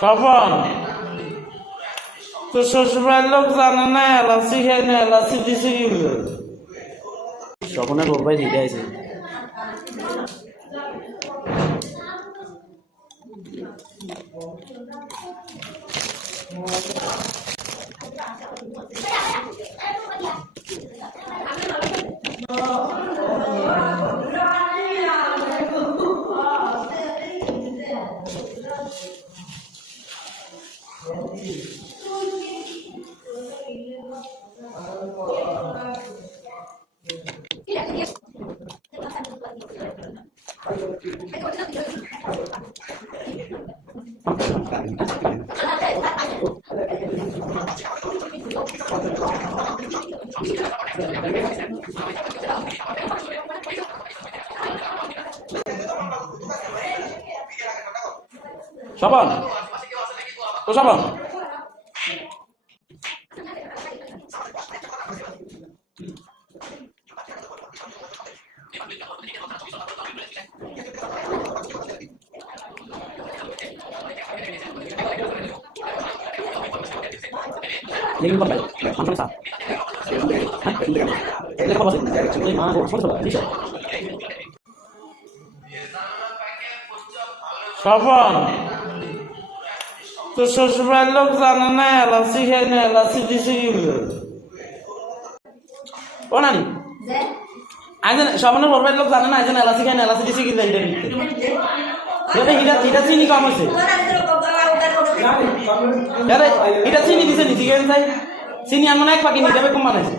স্বপন, তো শ্বশুরবাড়ির লোক জানে না এলাচি খাই না, এলাচি দিছে কি? স্বপনের বাবাই দিতে আছে। স্বপন, তো স্বপন लेकिन कौन भाई हम समझ साहब लेकिन कौन बोले कोई मां को समझ ठीक है স্বপন, তো শ্বশুরবাড়ির লোক জানে না এলাচি খাই না, এলাচি দিছে কি? ও নানি আইজন স্বপনের বাড়ির লোক জানে না আইজন এলাচি খাই না, এলাচি দিছে কি? এটা চিনি কম হয়েছে, এটা চিনি দিছে নি? ঠিক আছে, চিনি এমন এক পাখি নিয়ে যাবে কম বানাইছে।